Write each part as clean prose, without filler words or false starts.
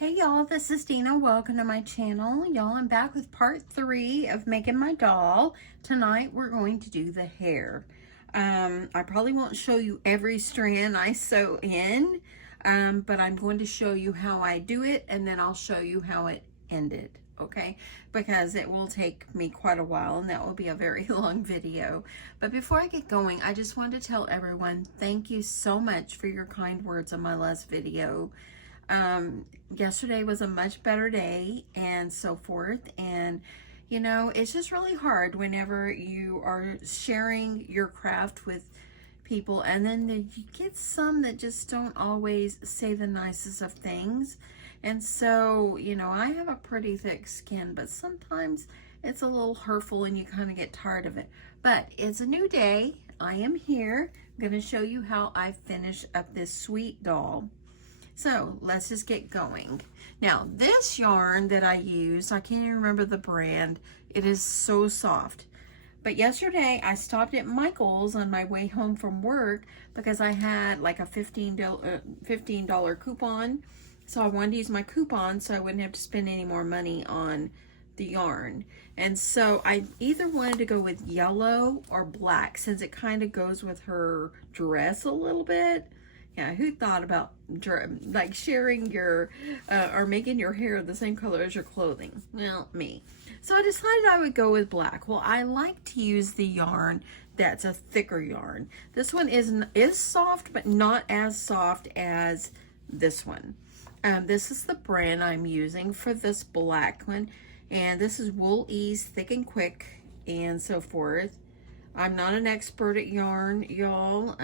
Hey y'all, this is Deanna. Welcome to my channel. Y'all, I'm back with part 3 of making my doll. Tonight we're going to do the hair. I probably won't show you every strand I sew in, but I'm going to show you how I do it, and then I'll show you how it ended, okay? Because it will take me quite a while, and that will be a very long video. But before I get going, I just wanted to tell everyone thank you so much for your kind words on my last video. Yesterday was a much better day and so forth, and you know, it's just really hard whenever you are sharing your craft with people and then you get some that just don't always say the nicest of things. And so, you know, I have a pretty thick skin, but sometimes it's a little hurtful and you kind of get tired of it. But it's a new day. I am here. I'm going to show you how I finish up this sweet doll. So let's just get going. Now this yarn that I use, I can't even remember the brand. It is so soft. But yesterday I stopped at Michael's on my way home from work because I had like a $15 coupon. So I wanted to use my coupon so I wouldn't have to spend any more money on the yarn. And so I either wanted to go with yellow or black since it kind of goes with her dress a little bit. Yeah, who thought about like sharing your or making your hair the same color as your clothing? Well, me. So I decided I would go with black. Well, I like to use the yarn that's a thicker yarn. This one is soft, but not as soft as this one. This is the brand I'm using for this black one, and this is Wool Ease Thick and Quick and so forth. I'm not an expert at yarn, y'all.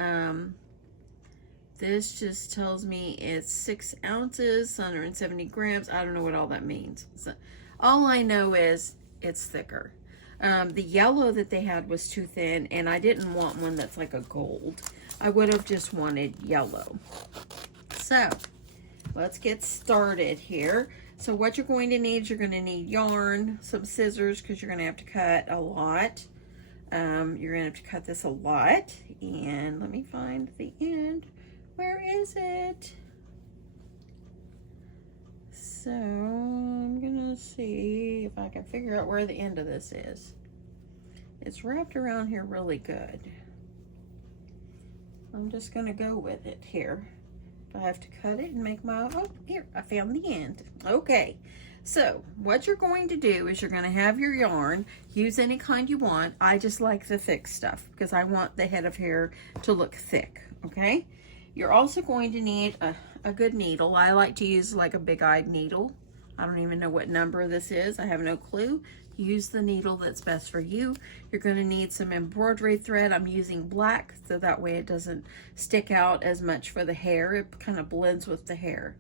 This just tells me it's 6 ounces, 170 grams. I don't know what all that means. So, all I know is it's thicker. The yellow that they had was too thin, and I didn't want one that's like a gold. I would have just wanted yellow. So, let's get started here. So what you're going to need is you're going to need yarn, some scissors, because you're going to have to cut a lot. You're going to have to cut this a lot. And let me find the end. Where is it? So I'm gonna see if I can figure out where the end of this is. It's wrapped around here really good. I'm just gonna go with it here. I have to cut it and make my, oh, here, I found the end. Okay, so what you're going to do is you're gonna have your yarn, use any kind you want. I just like the thick stuff because I want the head of hair to look thick, okay? You're also going to need a good needle. I like to use like a big-eyed needle. I don't even know what number this is. I have no clue. Use the needle that's best for you. You're going to need some embroidery thread. I'm using black so that way it doesn't stick out as much for the hair. It kind of blends with the hair.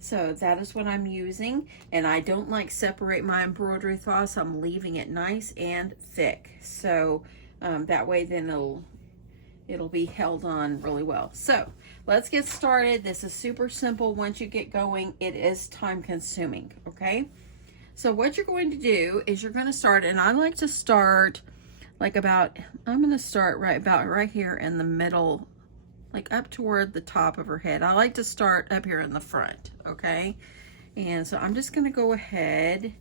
So that is what I'm using. And I don't like separate my embroidery floss. I'm leaving it nice and thick. So that way then it'll be held on really well. So let's get started. This is super simple. Once you get going, it is time consuming, okay? So what you're going to do is you're going to start, and I like to start like about, I'm going to start right here in the middle, like up toward the top of her head. I like to start up here in the front, okay? And so I'm just going to go ahead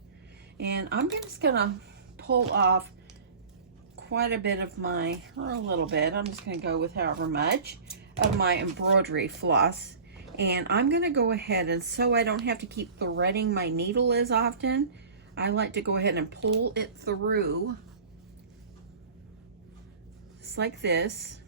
and I'm just going to pull off quite a bit of my, or a little bit, I'm just going to go with however much of my embroidery floss, and I'm going to go ahead, and so I don't have to keep threading my needle as often, I like to go ahead and pull it through just like this.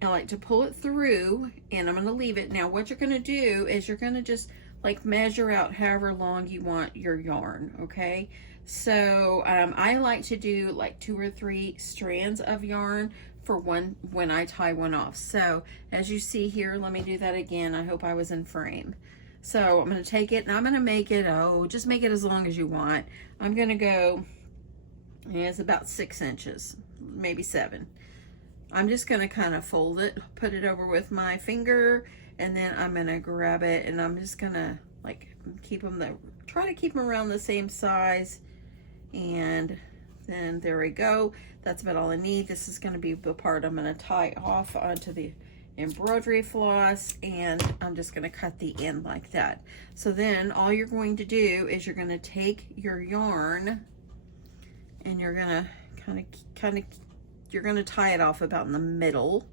I like to pull it through, and I'm going to leave it. Now what you're going to do is you're going to just like measure out however long you want your yarn, okay? So I like to do like 2 or 3 strands of yarn for one when I tie one off. So as you see here, let me do that again. I hope I was in frame. So I'm going to take it and I'm going to make it, just make it as long as you want. I'm going to go, it's about 6 inches, maybe 7. I'm just going to kind of fold it, put it over with my finger, and then I'm going to grab it and I'm just going to like try to keep them around the same size. And then there we go. That's about all I need. This is going to be the part I'm going to tie off onto the embroidery floss, and I'm just going to cut the end like that. So then all you're going to do is you're going to take your yarn and you're going to you're going to tie it off about in the middle.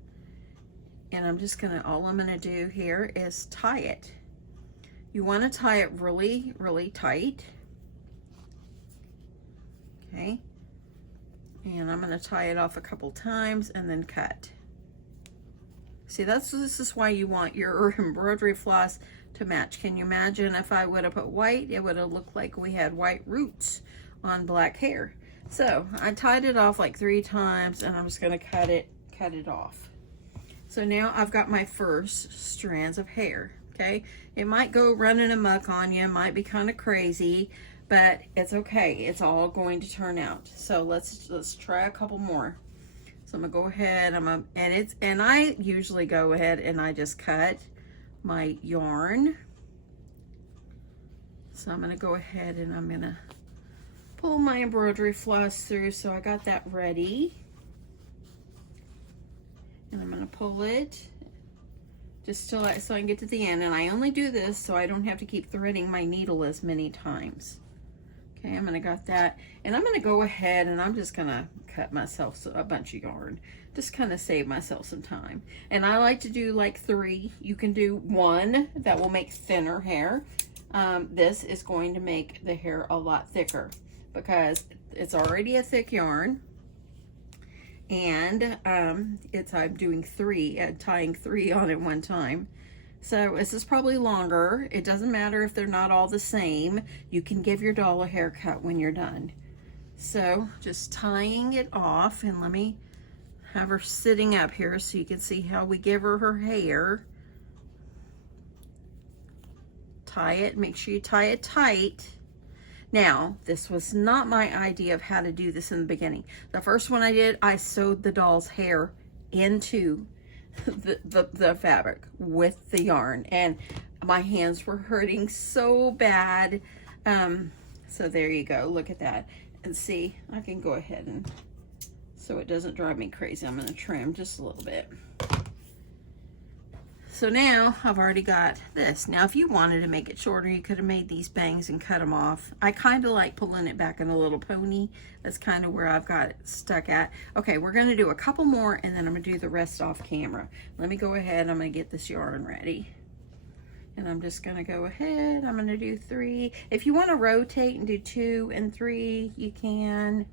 And I'm just going to, all I'm going to do here is tie it. You want to tie it really, really tight. Okay. And I'm going to tie it off a couple times and then cut. See, this is why you want your embroidery floss to match. Can you imagine if I would have put white, it would have looked like we had white roots on black hair. So I tied it off like 3 times, and I'm just going to cut it off. So now I've got my first strands of hair. Okay, it might go running amok on you, it might be kind of crazy, but it's okay. It's all going to turn out. So let's try a couple more. So I'm gonna go ahead. And I usually go ahead and I just cut my yarn. So I'm gonna go ahead and I'm gonna pull my embroidery floss through. So I got that ready, and I'm gonna pull it just so I can get to the end. And I only do this so I don't have to keep threading my needle as many times. Okay, I'm gonna got that, and I'm gonna go ahead and I'm just gonna cut myself a bunch of yarn, just kind of save myself some time. And I like to do like 3. You can do 1 that will make thinner hair. This is going to make the hair a lot thicker because it's already a thick yarn, and I'm doing 3, tying 3 on at one time. So this is probably longer. It doesn't matter if they're not all the same. You can give your doll a haircut when you're done. So just tying it off, and let me have her sitting up here so you can see how we give her her hair. Tie it, make sure you tie it tight. Now, this was not my idea of how to do this in the beginning. The first one I did, I sewed the doll's hair into the fabric with the yarn, and my hands were hurting so bad. So there you go, look at that. And see, I can go ahead and, so it doesn't drive me crazy, I'm gonna trim just a little bit. So now I've already got this. Now if you wanted to make it shorter, you could have made these bangs and cut them off. I kind of like pulling it back in a little pony. That's kind of where I've got it stuck at. Okay, we're gonna do a couple more, and then I'm gonna do the rest off camera. Let me go ahead, I'm gonna get this yarn ready. And I'm just gonna go ahead, I'm gonna do 3. If you wanna rotate and do 2 and 3, you can.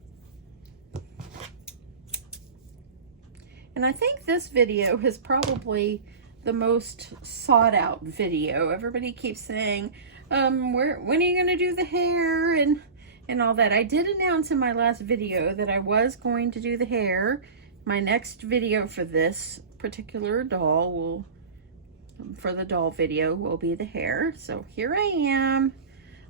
And I think this video is probably the most sought out video. Everybody keeps saying, when are you gonna do the hair and all that. I did announce in my last video that I was going to do the hair. My next video for this particular doll for the doll video will be the hair. So here I am.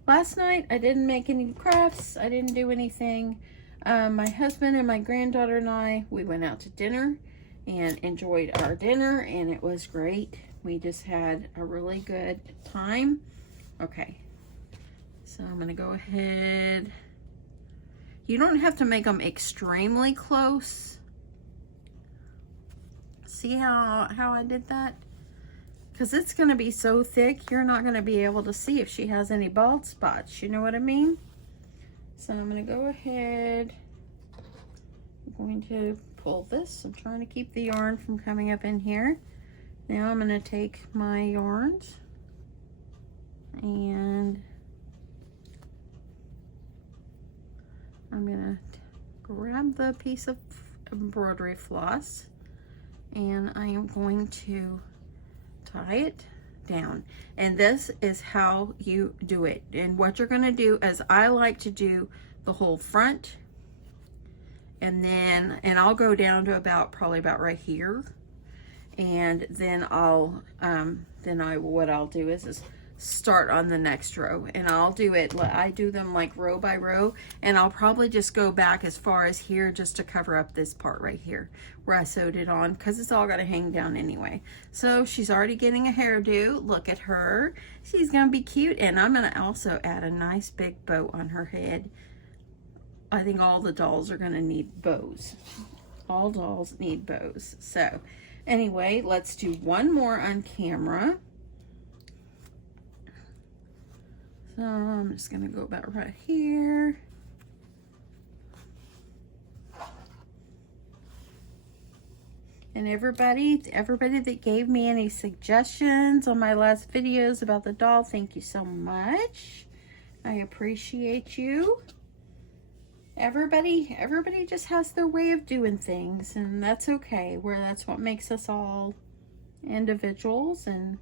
Last night I didn't make any crafts. I didn't do anything. My husband and my granddaughter and I, we went out to dinner and enjoyed our dinner, and it was great. We just had a really good time. Okay, so I'm gonna go ahead. You don't have to make them extremely close. See how I did that? Because it's gonna be so thick, you're not gonna be able to see if she has any bald spots, you know what I mean? So I'm gonna go ahead, I'm going to pull this. I'm trying to keep the yarn from coming up in here. Now I'm going to take my yarns and I'm going to grab the piece of embroidery floss, and I am going to tie it down. And this is how you do it. And what you're going to do is, I like to do the whole front, and then I'll go down to probably about right here, and then what I'll do is start on the next row, and I'll do it, I do them like row by row, and I'll probably just go back as far as here just to cover up this part right here where I sewed it on, because it's all got to hang down anyway. So she's already getting a hairdo. Look at her, she's gonna be cute. And I'm gonna also add a nice big bow on her head. I think all the dolls are gonna need bows. All dolls need bows. So Anyway, let's do one more on camera. So I'm just gonna go about right here. And everybody that gave me any suggestions on my last videos about the doll, thank you so much. I appreciate you. Everybody just has their way of doing things, and that's okay. That's what makes us all individuals, and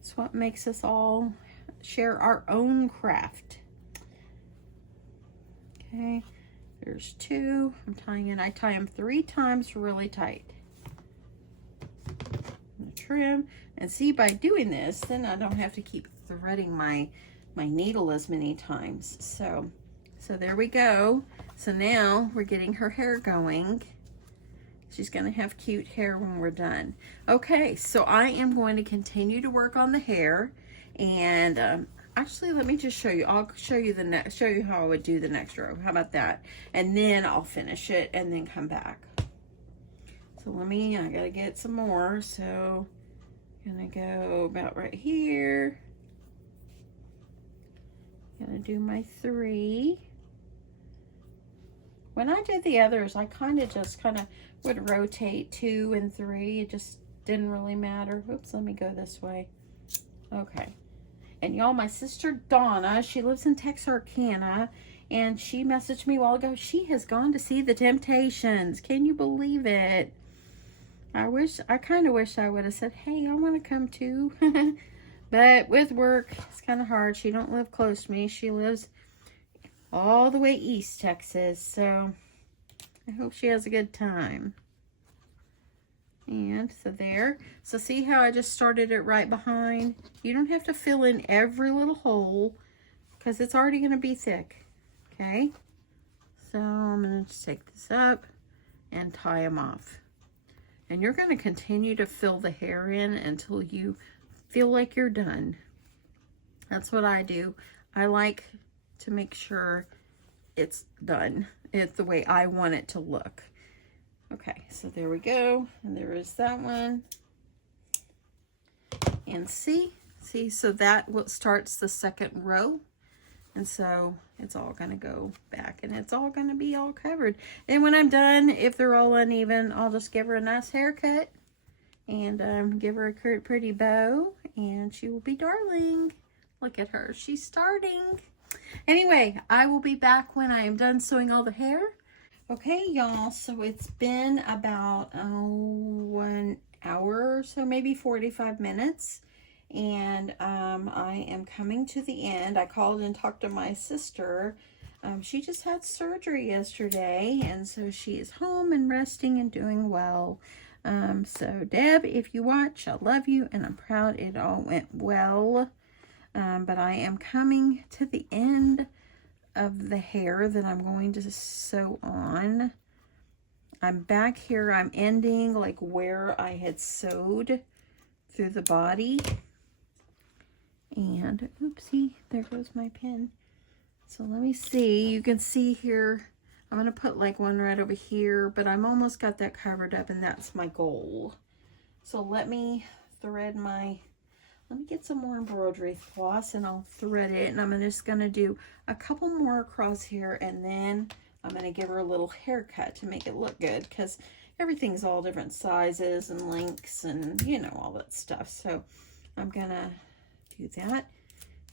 it's what makes us all share our own craft. Okay, there's 2. I'm tying in. I tie them 3 times really tight. Trim, and see, by doing this, then I don't have to keep threading my needle as many times. So there we go. So now we're getting her hair going. She's gonna have cute hair when we're done. Okay, so I am going to continue to work on the hair, and actually, let me just show you. I'll show you how I would do the next row. How about that? And then I'll finish it and then come back. So I gotta get some more. So I'm gonna go about right here. Gonna do my 3. When I did the others, I just would rotate 2 and 3. It just didn't really matter. Oops, let me go this way. Okay. And y'all, my sister Donna, she lives in Texarkana, and she messaged me a while ago. She has gone to see the Temptations. Can you believe it? I kind of wish I would have said, hey, I want to come too. But with work, it's kind of hard. She don't live close to me. She lives all the way east Texas. So I hope she has a good time. And so there. So see how I just started it right behind? You don't have to fill in every little hole because it's already going to be thick. Okay. So I'm going to just take this up and tie them off. And you're going to continue to fill the hair in until you feel like you're done. That's what I do. I like to make sure it's done. It's the way I want it to look. Okay, so there we go. And there is that one. And see, so that starts the second row. And so it's all going to go back, and it's all going to be all covered. And when I'm done, if they're all uneven, I'll just give her a nice haircut and give her a pretty bow, and she will be darling. Look at her. She's starting. Anyway, I will be back when I am done sewing all the hair. Okay, y'all. So it's been about 1 hour or so, maybe 45 minutes. And I am coming to the end. I called and talked to my sister. She just had surgery yesterday, and so she is home and resting and doing well. So Deb, if you watch, I love you, and I'm proud it all went well. But I am coming to the end of the hair that I'm going to sew on. I'm back here. I'm ending like where I had sewed through the body. And oopsie, there goes my pin. So let me see. You can see here, I'm going to put like one right over here, but I'm almost got that covered up, and that's my goal. So let me thread let me get some more embroidery floss, and I'll thread it. And I'm just going to do a couple more across here, and then I'm going to give her a little haircut to make it look good, because everything's all different sizes and lengths and, you know, all that stuff. So I'm going to do that,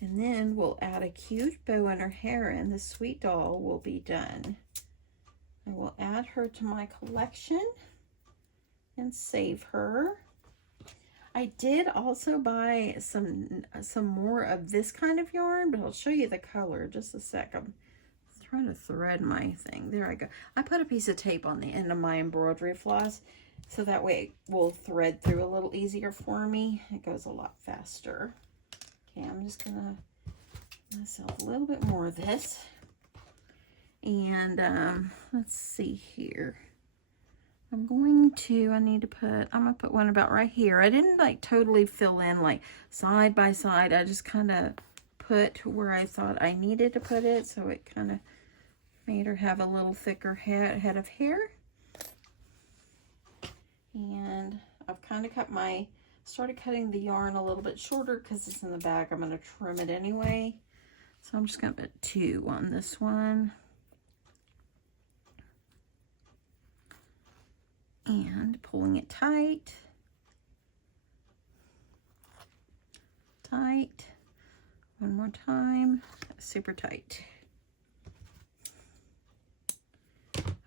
and then we'll add a cute bow in her hair, and this sweet doll will be done. I will add her to my collection and save her. I did also buy some more of this kind of yarn, but I'll show you the color just a sec. I'm trying to thread my thing. There I go. I put a piece of tape on the end of my embroidery floss, so that way it will thread through a little easier for me. It goes a lot faster. Okay, I'm just gonna myself a little bit more of this. And let's see here. I'm gonna put one about right here. I didn't like totally fill in like side by side. I just kind of put where I thought I needed to put it, so it kind of made her have a little thicker head of hair. And I've kind of started cutting the yarn a little bit shorter because it's in the back. I'm going to trim it anyway. So I'm just going to put 2 on this one. And pulling it tight. Tight. One more time. Super tight.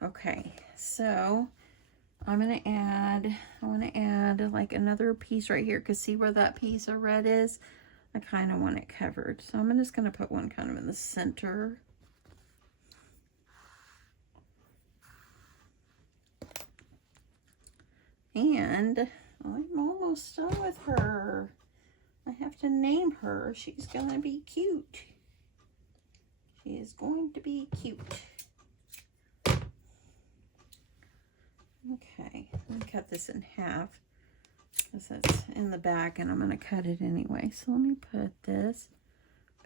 Okay, so I want to add like another piece right here, because see where that piece of red is? I kind of want it covered. So I'm just going to put one kind of in the center. And I'm almost done with her. I have to name her. She's going to be cute. She is going to be cute. Okay, let me cut this in half because that's in the back and I'm going to cut it anyway. So let me put this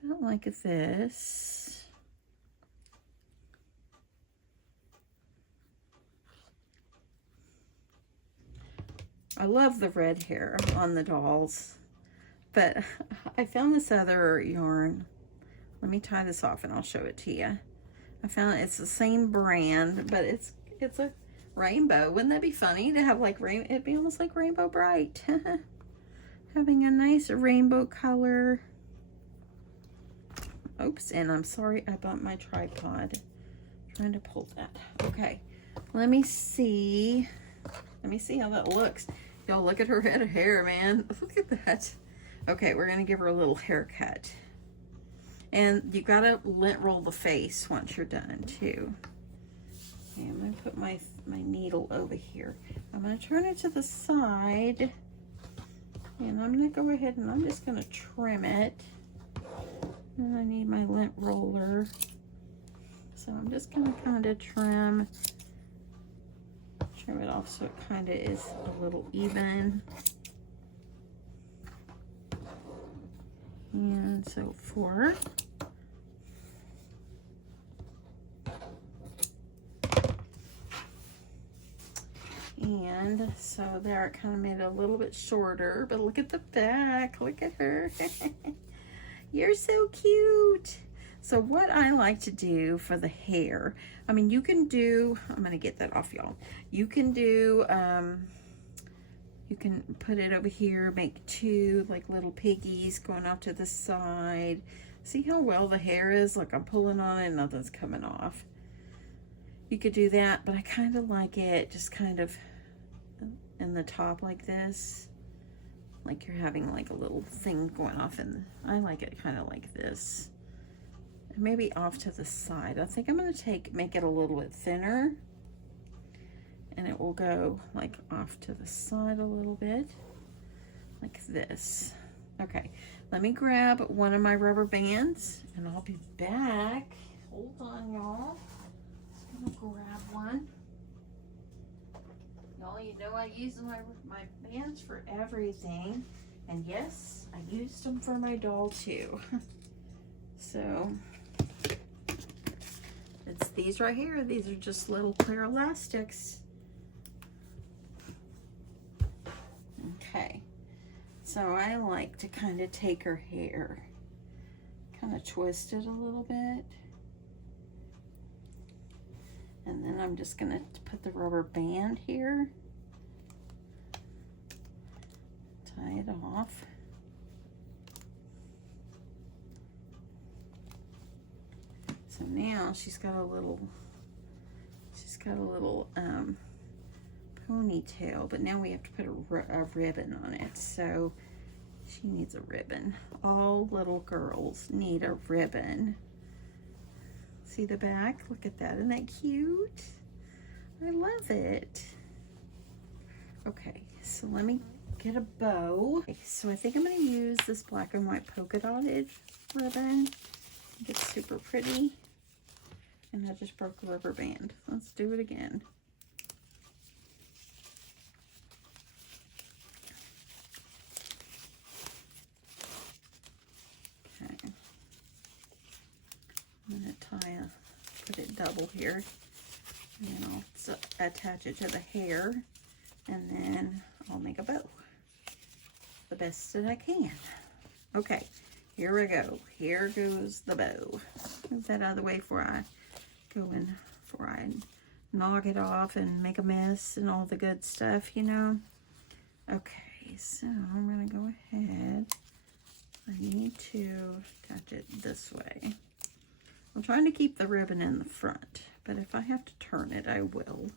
about like this. I love the red hair on the dolls, but I found this other yarn. Let me tie this off and I'll show it to you. I found it's the same brand, but it's a rainbow. Wouldn't that be funny to have like it'd be almost like Rainbow Bright. Having a nice rainbow color. Oops, and I'm sorry I bumped my tripod. Trying to pull that. Okay, let me see how that looks. Y'all, look at her head of hair, man. Look at that. Okay, we're gonna give her a little haircut. And you gotta lint roll the face once you're done too. Okay, I'm gonna put my needle over here. I'm gonna turn it to the side, and I'm gonna go ahead and I'm just gonna trim it. And I need my lint roller. So I'm just gonna kind of trim it off so it kind of is a little even. And so forth. And so there, it kind of made it a little bit shorter, but look at the back. Look at her. You're so cute. So what I like to do for the hair, I mean, you can do, I'm going to get that off, y'all. You can do, you can put it over here, make 2 like little piggies going off to the side. See how well the hair is? Look, I'm pulling on it and nothing's coming off. You could do that, but I kind of like it just kind of in the top like this. Like you're having like a little thing going off, and I like it kind of like this. And maybe off to the side. I think I'm going to make it a little bit thinner. And it will go like off to the side a little bit. Like this. Okay, let me grab one of my rubber bands and I'll be back. Hold on, y'all. I'm gonna grab one. Y'all, you know I use my bands for everything. And yes, I used them for my doll too. So, it's these right here. These are just little clear elastics. Okay, so I like to kind of take her hair, kind of twist it a little bit. And then I'm just gonna put the rubber band here, tie it off. So now she's got a little ponytail, but now we have to put a ribbon on it. So she needs a ribbon. All little girls need a ribbon. See the back? Look at that. Isn't that cute? I love it. Okay, so let me get a bow. Okay, so I think I'm going to use this black and white polka dotted ribbon. I think it's super pretty. And I just broke the rubber band. Let's do it again. Okay. I'm going to put it double here. And then I'll attach it to the hair. And then I'll make a bow the best that I can. Okay, here we go. Here goes the bow. Move that out of the way before I knock it off and make a mess and all the good stuff, you know. Okay, so I'm gonna go ahead. I need to attach it this way. I'm trying to keep the ribbon in the front, but if I have to turn it, I will.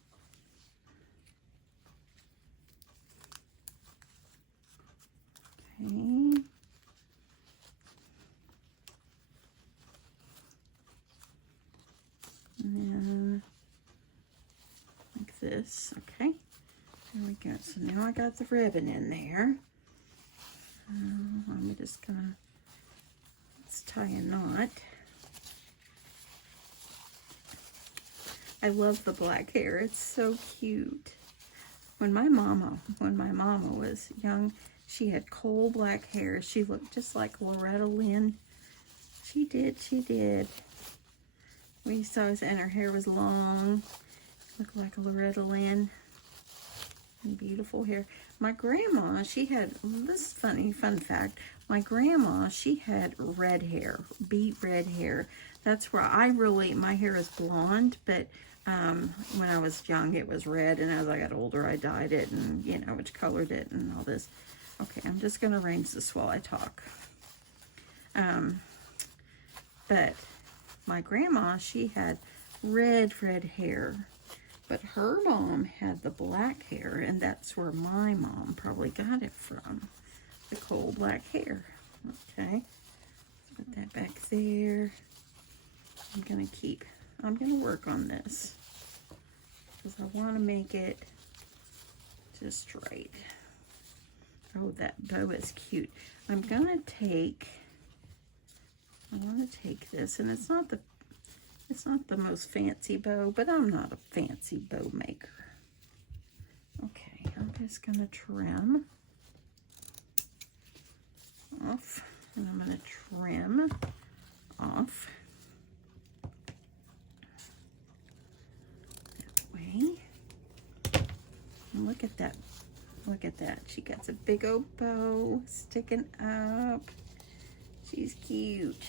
Okay. And then like this, okay. There we go. So now I got the ribbon in there. I'm just gonna, let's tie a knot. I love the black hair. It's so cute. When my mama was young, she had coal black hair. She looked just like Loretta Lynn. She did. We saw us, and her hair was long. Looked like Loretta Lynn. And beautiful hair. My grandma, she had, this is funny, fun fact. My grandma, she had red hair, beet red hair. That's where my hair is blonde, but when I was young, it was red, and as I got older, I dyed it, and, you know, which colored it and all this. Okay, I'm just going to arrange this while I talk. But my grandma, she had red hair, but her mom had the black hair, and that's where my mom probably got it from, the coal black hair. Okay, let's put that back there. I'm going to work on this because I want to make it just right. Oh, that bow is cute. I want to take this, and it's not the most fancy bow, but I'm not a fancy bow maker. Okay, I'm just going to trim off, and I'm going to trim off that way. And look at that. Look at that. She got a big old bow sticking up. She's cute.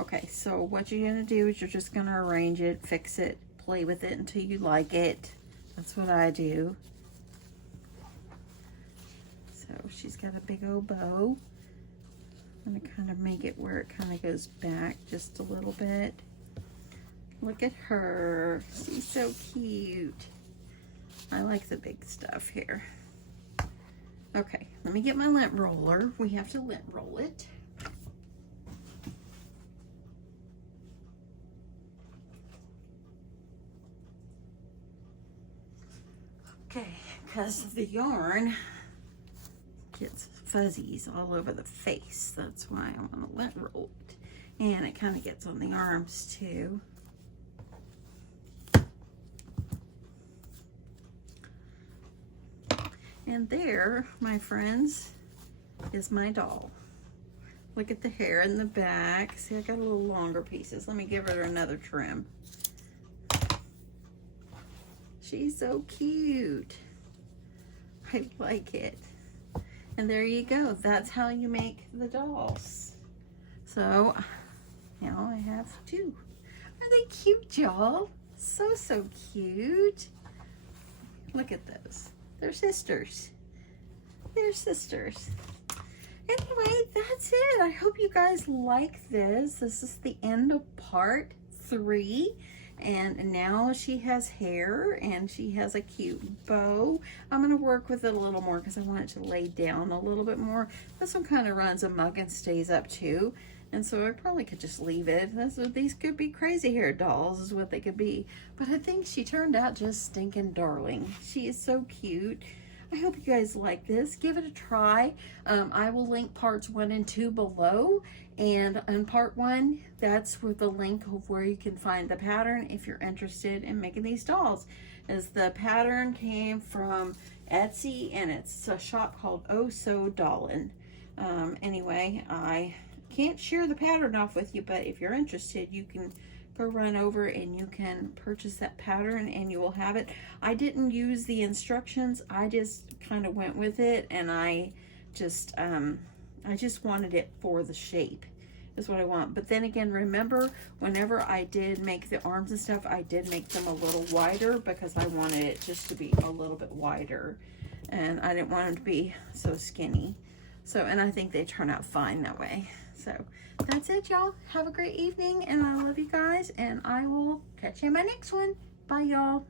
Okay, so what you're going to do is you're just going to arrange it, fix it, play with it until you like it. That's what I do. So she's got a big old bow. I'm going to kind of make it where it kind of goes back just a little bit. Look at her. She's so cute. I like the big stuff here. Okay, let me get my lint roller. We have to lint roll it. Okay, because the yarn gets fuzzies all over the face. That's why I want to lint roll it. And it kind of gets on the arms too. And there, my friends, is my doll. Look at the hair in the back. See, I got a little longer pieces. Let me give her another trim. She's so cute. I like it. And there you go. That's how you make the dolls. So, now I have two. Are they cute, y'all? So cute. Look at those. They're sisters. They're sisters. Anyway, that's it. I hope you guys like this. This is the end of part 3. And now she has hair and she has a cute bow. I'm going to work with it a little more because I want it to lay down a little bit more. This one kind of runs amok and stays up too. And so I probably could just leave it. These could be crazy hair dolls is what they could be. But I think she turned out just stinking darling. She is so cute. I hope you guys like this. Give it a try. I will link parts 1 and 2 below. And in part 1, that's with the link of where you can find the pattern if you're interested in making these dolls. As the pattern came from Etsy, and it's a shop called Oh So Dollin'. Anyway, I can't share the pattern off with you, but if you're interested, you can go run over and you can purchase that pattern and you will have it. I didn't use the instructions. I just kind of went with it, and I just wanted it for the shape is what I want. But then again, remember, whenever I did make the arms and stuff, I did make them a little wider because I wanted it just to be a little bit wider, and I didn't want them to be so skinny. So, and I think they turn out fine that way. So that's it, y'all. Have a great evening, and I love you guys, and I will catch you in my next one. Bye, y'all.